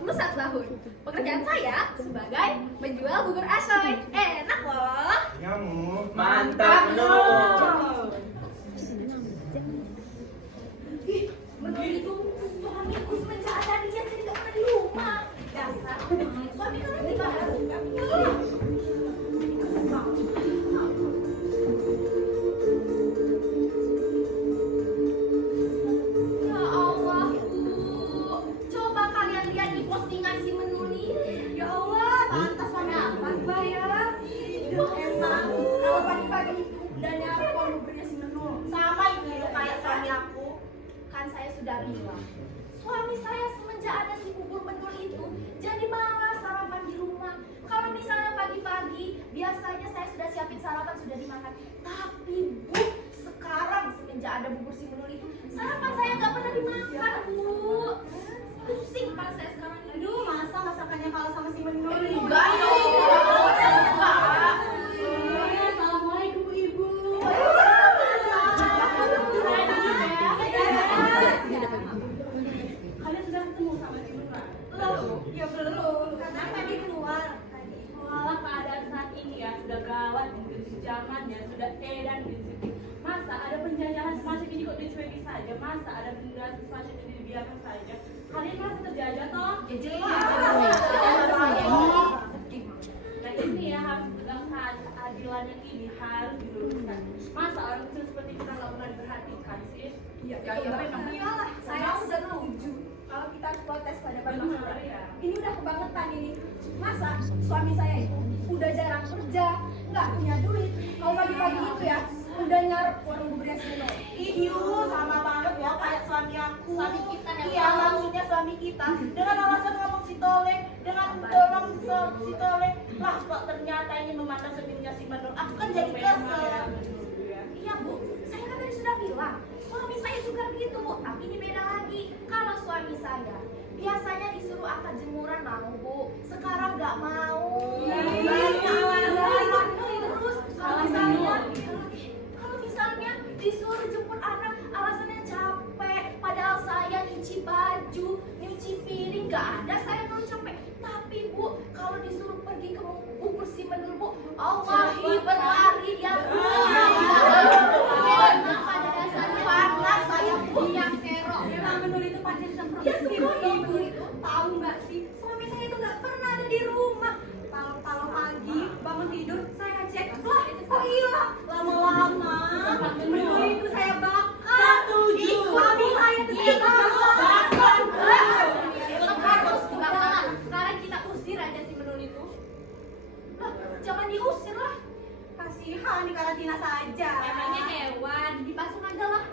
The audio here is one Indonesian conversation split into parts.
21 tahun. Pekerjaan saya sebagai penjual bubur asoy. Enak loh. Nyamuk. Mantap, Nur. Ih, menurut itu suamiku semenjak ada dia jadi gak pernah di rumah. Dasar. Suami kalian di mana? Ya Allah, Bu. Coba kalian lihat di postingan si Menur nih. Ya Allah, pantas ada apa Mbak ya? Emang kalau pagi-pagi itu udah nyari uang buburnya si Menur. Sama itu kayak suami aku. Kan saya sudah bilang, suami saya semenjak ada si bubur Menur itu jadi malas sarapan di rumah. Kalau misalnya pagi-pagi, biasanya saya sudah siapin sarapan sudah dimakan. Tapi Bu, sekarang semenjak ada bubur si Menur itu, sarapan saya nggak pernah dimakan Bu. Pusing kepala saya sekarang ini. Aduh, masa masakannya kalah sama si Menur? Enggak dong, enggak. Assalamualaikum Bu Ibu. Kalian sudah ketemu sama si Menur? Loh, Ya belum. Kenapa dia keluar? Malah keadaan saat ini ya sudah gawat di kondisi zamannya, sudah edan di situ. Masa ada penjajahan semacam ini kok dicuekin saja? Masa ada penjajahan semacam ini dibiarkan saja? Kalian merasa terjajah toh? Nah ini ya harus tegakkan keadilan yang ini harus diluruskan. Masa orang kecil seperti kita nggak pernah diperhatikan sih? Ya, iyalah, saya sudah setuju kalau kita protes pada Pak Mas. Ya. Ini udah kebangetan ini. Masa suami saya itu udah jarang kerja, nggak punya duit. Kalau pagi-pagi itu ya, udah nyarep warung buburnya si Menur. Iyo, sama banget ya kayak suami aku. Suami kita yang Iya, tahu. maksudnya suami kita. Dengan alasan ngomong si Toleng, dengan tolong si Toleng, lah kok ternyata ini memandang senyumnya si Menur. Aku kan jadi kesel. Iya Bu, saya kan tadi sudah bilang, suami saya juga gitu Bu. Tapi ini beda lagi. Kalau suami saya biasanya disuruh angkat jemuran mau Bu, sekarang nggak mau. Terus kalau misalnya disuruh jemput anak, alasannya capek. Padahal saya nyuci baju, nyuci piring, nggak ada saya mau capek. Tapi Bu, kalau disuruh pergi ke bubur si Menur Bu, Allahi berlari dia Bu. Pada dasarnya panas saya Bu yang kerok. Memang Menur itu pancen Ya seperti semua ibu itu Tahu nggak sih, suami saya itu nggak pernah ada di rumah. Kalau pagi bangun tidur, saya cek, lah kok hilang. Lama-lama, Menur itu saya bakar. Ih, suami saya itu saya bakar. Sekarang kita usir aja si Menur itu. Lah, jangan diusir lah. Kasihan di karantina saja. Emangnya hewan, dipasung aja lah.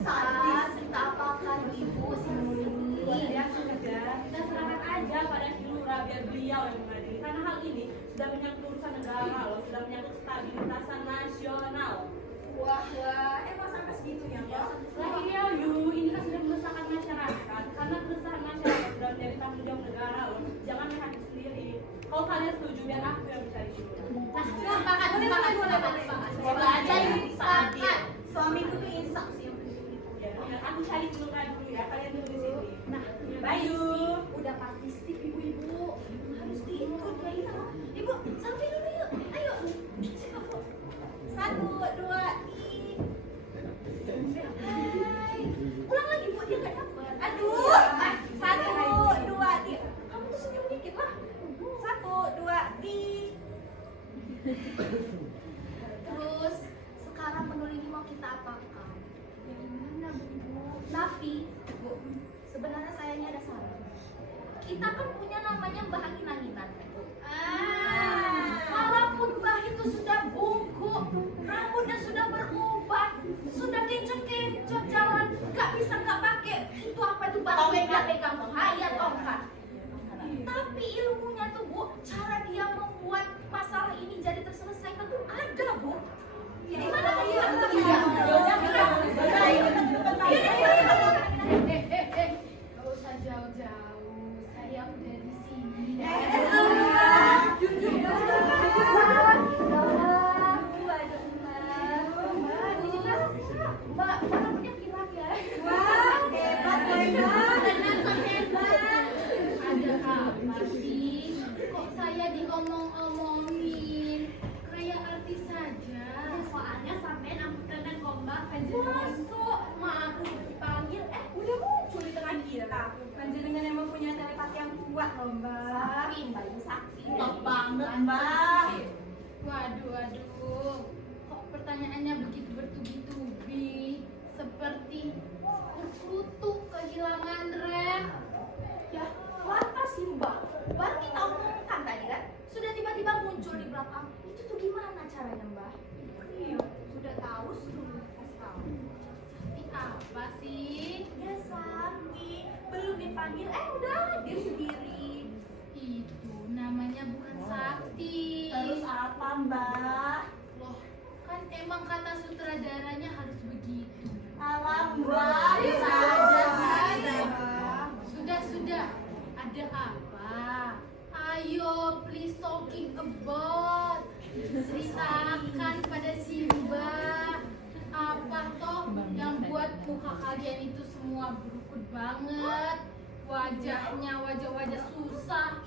Sadis. Kita apakan ibu si Menur ini. Ya sudah, kita serahkan aja pada Kilura biar beliau yang mengadili. Karena hal ini sudah menyangkut urusan negara loh, sudah menyangkut stabilitasan nasional. Wah, emang sampai segitunya Mbak? Lah iya Yu, ini kan sudah meresahkan masyarakat. Karena keresahan masyarakat sudah menjadi tanggung jawab negara loh. Jangan main hati sendiri. Kalau kalian setuju, biar aku yang mencari Kilura. Nah, sepakat. Semoga aja ini sepakat. Suamiku tuh insaf sih yang penting itu. Ya, biar aku cari Kilura dulu ya, kalian tunggu di sini. Nah, Bayu. udah pasti sip ibu-ibu. Harus diikut ya itu. Ibu, selfie dulu yuk. Ayo. Siap, Bu. 1, 2, Hai. Ulang lagi Bu, dia nggak dapet. Aduh. 1, 2, 3. Kamu tuh senyum dikit lah. 1, 2, 3. Terus sekarang Menur ini mau kita apakan? Yang mana Bu? Tapi Bu, sebenarnya saya ini ada saran. Kita kan punya namanya Mbah Angin-Anginan. Walaupun Mbah itu sudah bungkuk, rambutnya sudah berubah, sudah kencot-kencot jalan, nggak pakai itu apa itu batu yang pegang hayat tongkat. Tapi ilmunya tuh Bu, cara dia membuat masalah ini jadi terselesaikan tuh ada Bu. Gimana dia? Gak usah jauh-jauh, saya udah di sini. Kenapa sih? Kok saya diomong-omongin? Kayak artis saja. Soalnya sampai ampun kena kompak panjenengan. Masuk, maaf dipanggil. Udah muncul di tengah kita. Panjenengan emang punya telepati yang kuat loh Mbak. Sakti, Mbak, ini sakti. Top banget, Mbak. Waduh. Kok pertanyaannya begitu bertubi-tubi? Seperti sekutu kehilangan rem. Ya, lantas sih Mbak. Baru kita omongkan tadi kan, sudah tiba-tiba muncul di belakang. Itu tuh gimana caranya Mbak? Iya, sudah tahu, sudah kasih tahu. Sakti apa sih? Ya Sakti, belum dipanggil, udah hadir sendiri. Itu namanya bukan sakti. Terus apa, Mbak? Loh, kan emang kata sutradaranya harus begitu. Alam, Mbak. Bisa aja sih. Sudah. Ada apa? Ayo, please talking about. Ceritakan pada Simba. Apa toh yang buat muka kalian itu semua berukut banget? Wajahnya wajah-wajah susah.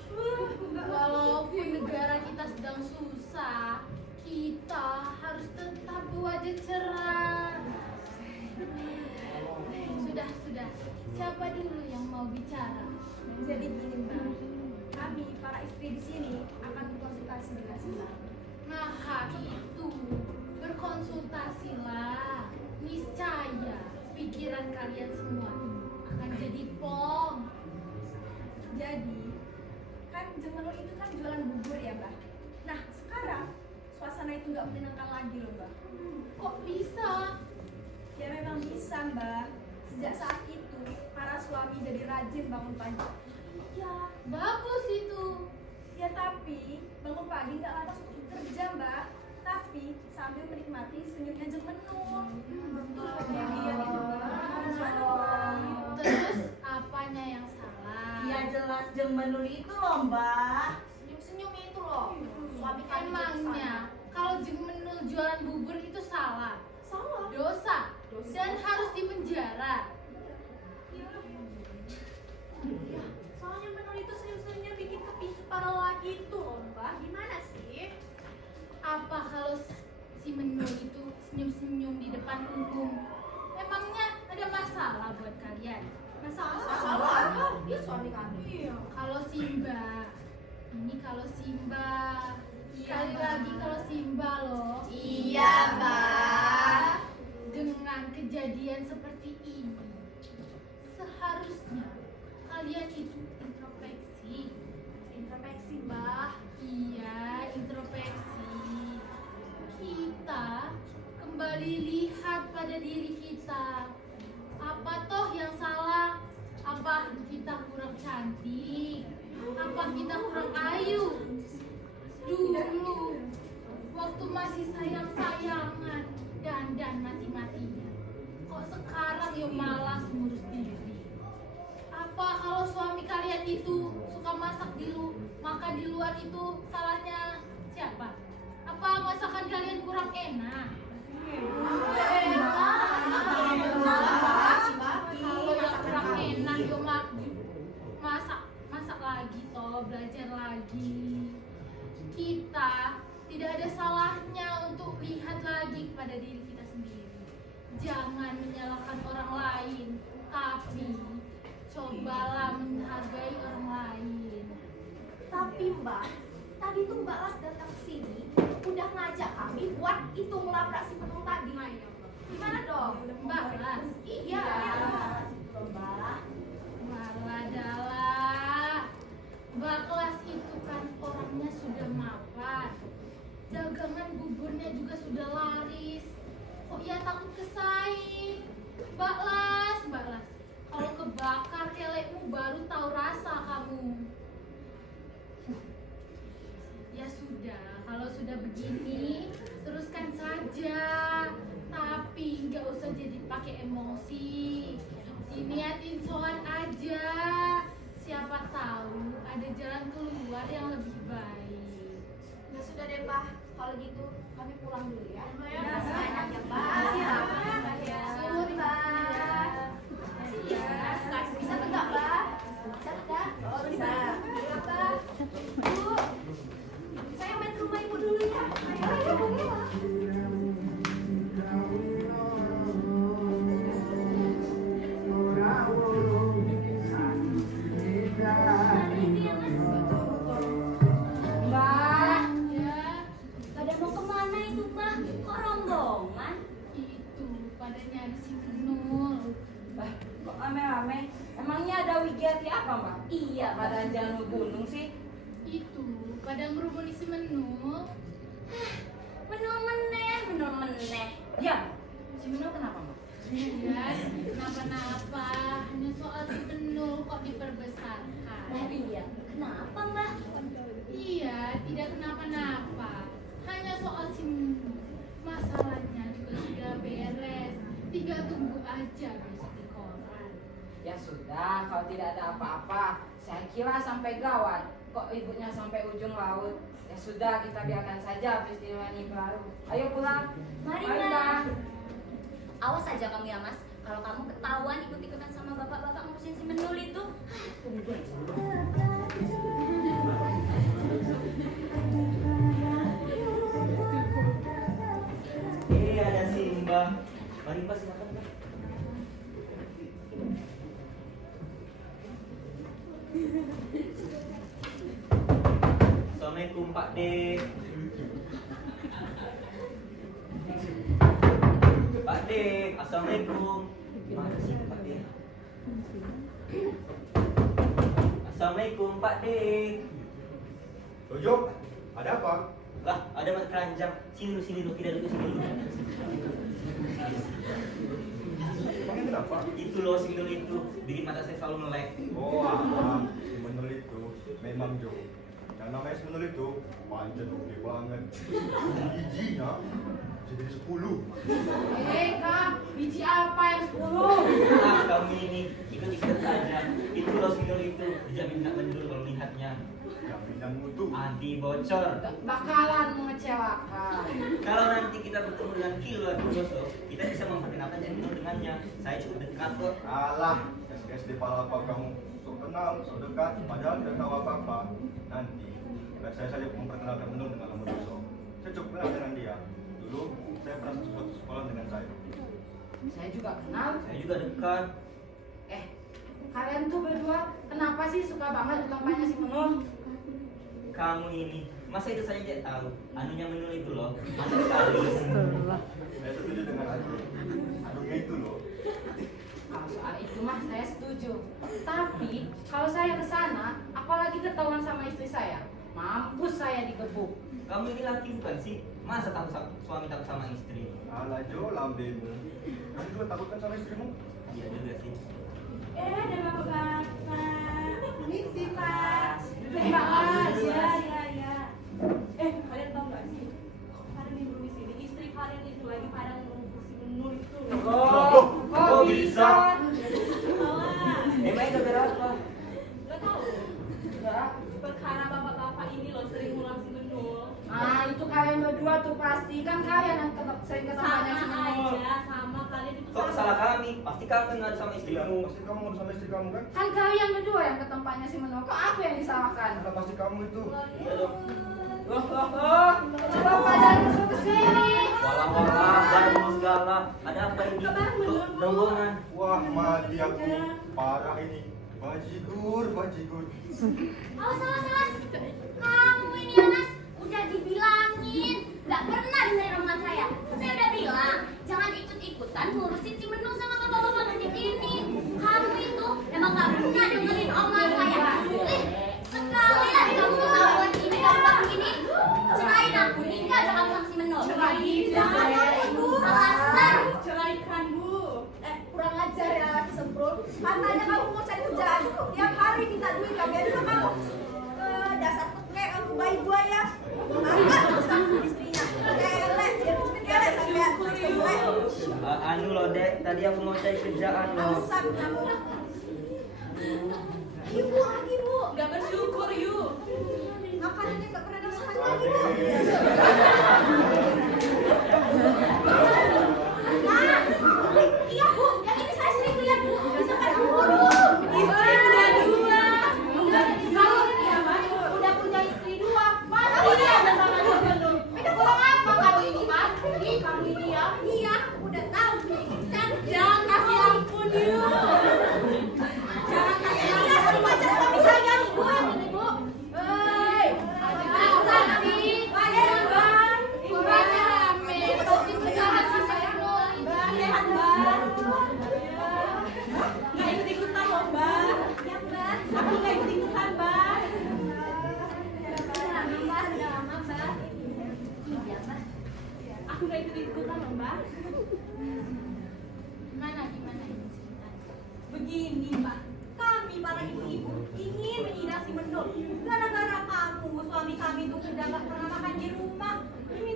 Walaupun negara kita sedang susah, kita harus tetap berwajah cerah. Sudah. Siapa dulu yang mau bicara? Jadi gini Mbak, kami para istri di sini akan berkonsultasi dengan Simba. Nah itu, berkonsultasilah. Niscaya pikiran kalian semua akan jadi plong. Jadi, kan Jemenul itu kan jualan bubur ya Mbak. Nah sekarang suasana itu nggak menyenangkan lagi loh Mbak. Kok bisa? Ya memang bisa Mbak. Sejak saat itu para suami jadi rajin bangun pagi. Ya, bagus itu. Ya tapi bangun pagi nggak lantas untuk bekerja Mbak, tapi sambil menikmati senyumnya Jemenul. Jadi ya itu Mbak. Terus apanya yang salah? Ya jelas Jemenul itu loh, Mbak. Senyum-senyum itu loh. Suami kami emangnya kalau Jemenul jualan bubur itu salah. Salah. Dosa. Dan harus dipenjara. Ya, soalnya Menul itu senyum-senyumnya bikin kepicu para laki itu loh Mbak. Gimana sih? Apa kalau si Menul itu senyum-senyum di depan umum? Emangnya ada masalah buat kalian? Salah. Dia suami kami. Iya. Kalau Simba, ini kalau Simba, sekali lagi kalau Simba loh. Iya, Mbak. Dengan kejadian seperti ini, seharusnya kalian itu introspeksi. Introspeksi Mbak. Iya, introspeksi. Kita kembali lihat pada diri kita. Apa toh yang salah? Apa kita kurang cantik? Apa kita kurang ayu? Dulu, waktu masih sayang-sayangan, dandan mati-matinya. Kok sekarang ya malas ngurus diri? Apa kalau suami kalian itu suka masak makan di luar itu salahnya siapa? Apa masakan kalian kurang enak? Kalau yang kurang enak yo masak lagi toh, belajar lagi. Kita tidak ada salahnya untuk lihat lagi kepada diri kita sendiri. Jangan menyalahkan orang lain, tapi cobalah menghargai orang lain. Tapi Mbak, tadi tuh Mbak Las datang ke sini udah ngajak kami buat itu melabrak si Menul tadi. Gimana dong? Mbak Las? Iya. Mbak. Walah, Mbak Las itu kan orangnya sudah mapan. Dagangan buburnya juga sudah laris. Kok ia takut kesaing? Mbak Las. Kalau kebakar kelekmu baru tahu rasa kamu. Ya sudah, kalau sudah begini, teruskan saja. Tapi nggak usah jadi pakai emosi. Diniatin soal aja. Siapa tahu ada jalan keluar yang lebih baik. Ya sudah deh Mbak, kalau gitu kami pulang dulu ya. Ya, banyak ya Mbak. Suruh Mbak. Bisa tegak Mbak? Bisa tegak? Oh bisa. Mbak. gunung sih? Itu pada ngerumuni si Menul. Menul meneh. Ya, si Menul kenapa, Mbak? Ya, kenapa-napa. Hanya soal si Menul kok diperbesarkan. Nah iya, kenapa Mbak? Iya, tidak kenapa-napa. Hanya soal si Menul. Masalahnya juga sudah beres. Tinggal tunggu aja besok di koran. Ya sudah, kalau tidak ada apa-apa, saya kira sampai gawat. Kok ibunya sampai ujung laut? Ya sudah, kita biarkan saja peristiwa ini berlalu. Ayo pulang. Mari, Mari, Mbak. Mbak. Awas aja kamu ya Mas, kalau kamu ketahuan ikut-ikutan sama bapak-bapak ngurusin si Menul itu. Tunggu aja. Ada si Mbak. Mari Mbak, silakan Mbak. Assalamualaikum Pak D. Pak D, assalamualaikum. Mana sih Pak D? Assalamualaikum Pak D. Tujuh, ada apa? Lah, ada mat keranjang. Sini lu, tidak duduk sini dulu. Emangnya kenapa? Itu loh si Menul itu, bikin mata saya selalu melek. Oh, apa? Si Menul itu memang Jo. Yang namanya si Menul itu panjang oke banget. Bijinya jadi 10. Kak, biji apa yang 10? Ah, kamu ini ikut-ikut saja. Itu loh si Menul itu, dijamin nak mendul kalau lihatnya. Yang bidang mutu. Anti bocor. Bakalan mengecewakan. Kalau nanti kita bertemu dengan Kilo atau Boso, kita bisa memperkenalkan si Menul dengannya. Saya cukup dekat kok. Alah, SD pala apa kamu? Sok kenal, sok dekat, padahal tidak tahu apa-apa. Nanti, saya saja memperkenalkan Menul dengan Lembu Doso. Saya cukup kenal dengan dia. Dulu, saya pernah suatu sekolah dengan saya. Saya juga kenal. Saya juga dekat. Kalian tuh berdua kenapa sih suka banget tempatnya si Menul? Kamu ini, masa itu saya tidak tahu. Anunya Menul itu loh, masa sekali. Saya setuju dengan Anu. Anunya itu loh. Kalau soal itu mah saya setuju. Tapi kalau saya ke sana, apalagi ketahuan sama istri saya, mampus saya digebuk. Kamu ini laki bukan sih? Masa suami takut sama istri? Alah Jo, lambemu. Kamu juga takut kan sama istrimu? Iya juga sih. Ada bapak-bapak. Misi Pak. Mas, Ya. Kalian tahu nggak sih? Kalian ibu di sini, istri kalian itu lagi pada ngumpul si Menul itu. Kok bisa? Salah. Emangnya gara-gara apa? Lo tahu? Perkara bapak-bapak ini loh sering ngulang si Menul. Ah, itu kalian berdua tuh pasti kan kalian yang sering ketempatnya si Sama Menul. aja, sama kalian itu Kok salah kami? Pasti kamu yang ngadu sama Iya, istrimu. pasti kamu ngurus sama istri kamu kan? Kan kalian berdua yang ke tempatnya si Menul. Kok aku yang disalahkan? Karena pasti kamu itu. Iya dong. Coba pada nyusul ke sini. Walah, baru segala. Ada apa ini? Kok rombongan? Wah, mati aku. Parah ini. Bajigur. Awas. Kamu ini ya Mas, udah dibilangin. Gak pernah dengerin omongan saya. Saya udah bilang, jangan ikut-ikutan ngurusin si Menul sama bapak-bapak kecil ini. Kamu itu emang gak pernah dengerin omongan saya. Sekali lagi kamu ketahuan ini, kamu ini, cerain aku, nikah aja kamu sama si Menul. Alasan. Ceraikan Bu. Kurang ajar ya laki semprot. Katanya kamu mau cari kerjaan, tiap hari minta duit kamu ya kamu. Dasar kayak kamu bayi buaya. Angkat terus kamu istrinya. Kelek, dia cuma kelek sampai Anu loh dek, tadi aku mau cari kerjaan loh. alasan kamu. Ibu lagi Bu. Gak bersyukur yuk. Makanannya nggak pernah dapat lagi Bu. Iya Bu, yang ini saya sering lihat Bu. Bisa kan Bu. Istri udah dua. Udah punya istri dua. Masa iya ada sama si Menul? Kurang apa kamu ini, Mas? Ih, kamu ini ya. Iya, udah tahu kan. Jangan kasih ampun yuk. Jangan kasih. Iya, suruh baca sama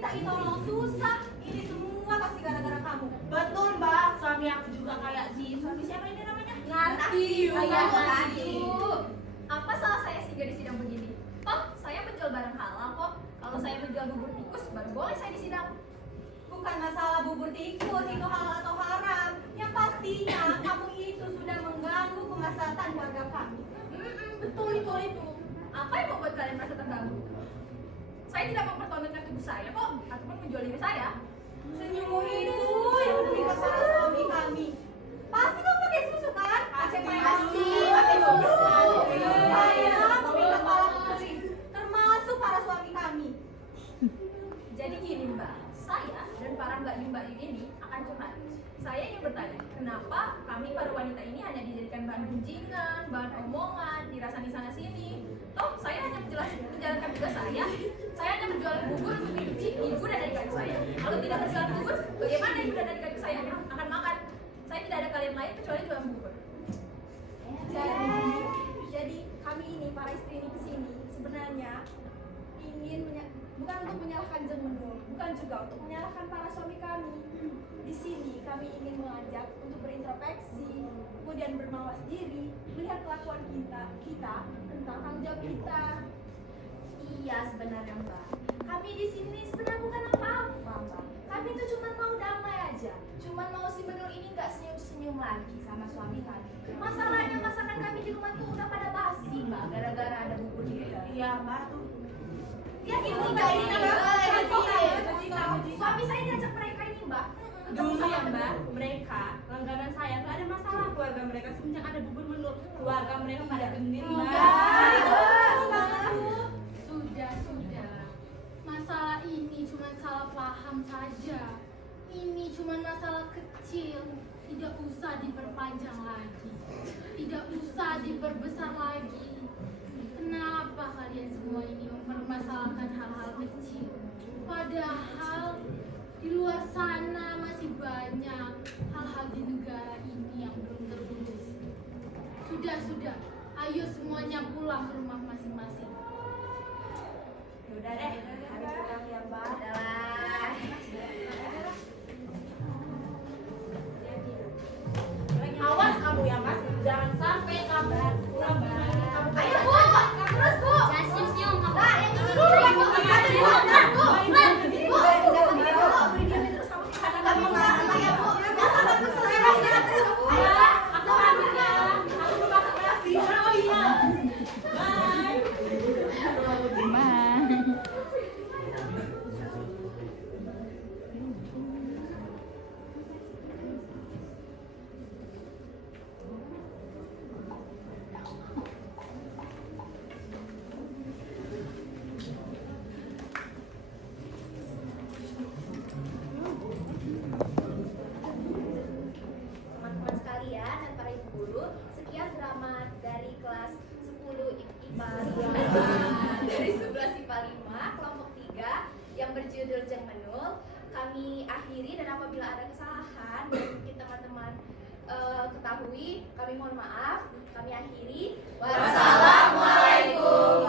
minta ditolong susah. Ini semua pasti gara-gara kamu. Betul mbak, suami aku juga kayak si suami siapa ini namanya? Ngerti, Ayah, Ngerti. Apa salah saya sehingga disidang begini? Toh, saya menjual barang halal kok. Kalau saya menjual bubur tikus, baru boleh saya disidang. Bukan masalah bubur tikus itu halal atau haram. Yang pastinya kamu itu sudah mengganggu kemaslahatan keluarga kami. Betul itu. Apa yang membuat kalian merasa terganggu? Saya tidak mempertontonkan tubuh saya kok, ataupun menjual diri saya. Senyummu itu yang memberikan para suami kami. Pasti kamu pakai susu kan? Pasti. Pakai susu. Saya meminta para pembeli, termasuk para suami kami. Jadi gini mbak, saya dan para mbak Yu ini akan curhat. Saya ingin bertanya, kenapa kami para wanita ini hanya dijadikan bahan gunjingan, bahan omongan, dirasani sana sini. Toh saya hanya menjalankan tugas saya hanya menjual bubur untuk dicuci ibu dan adik-adik saya. Kalau tidak berjualan bubur, bagaimana ibu dan adik-adik saya akan makan? Saya tidak ada kalian lain kecuali jualan bubur. Jadi kami ini para istri ini kesini sebenarnya ingin bukan untuk menyalahkan Jeng Menul, bukan juga untuk menyalahkan para suami kami. Di sini kami ingin mengajak untuk berintrospeksi, kemudian bermawas diri, melihat kelakuan kita tentang tanggung jawab kita. Iya sebenarnya mbak, kami di sini sebenarnya bukan apa-apa mbak. Kami itu cuma mau damai aja, cuma mau si Menul ini nggak senyum-senyum lagi sama suami kami. Masalahnya masakan kami di rumah tuh udah pada basi mbak, gara-gara ada bubur dia. Iya mbak tuh. Ya ini mbak, suami saya diajak mereka ini mbak. Dulu ya mbak, mereka langganan saya nggak ada masalah keluarga mereka semenjak ada bubur Menul. Keluarga mereka pada genit mbak. Sudah. Masalah ini cuma salah paham saja. Ini cuma masalah kecil. Tidak usah diperpanjang lagi. Tidak usah diperbesar lagi. Kenapa kalian semua ini mempermasalahkan hal-hal kecil? Padahal di luar sana masih banyak hal-hal di negara ini yang belum terurus. Sudah. Ayo semuanya pulang ke rumah masing-masing. Yaudah deh, kami pulang ya mbak. Adalah. Awas kamu ya mas, jangan sampai kamu pulang begini kamu. Ayo bu, terus bu. Jangan senyum-senyum kamu. Nah, yang ini dulu, yang ini Aku pamit ya. Aku mau makan nasi. Oh iya. Bye. Teman-teman sekalian dan para ibu guru, sekian drama dari kelas 10 IPA 5 dari 11 IPA 5 kelompok 3 yang berjudul Jeng Menul. Kami akhiri dan apabila ada kesalahan dan mungkin teman-teman ketahui, kami mohon maaf. Kami akhiri. Wassalamualaikum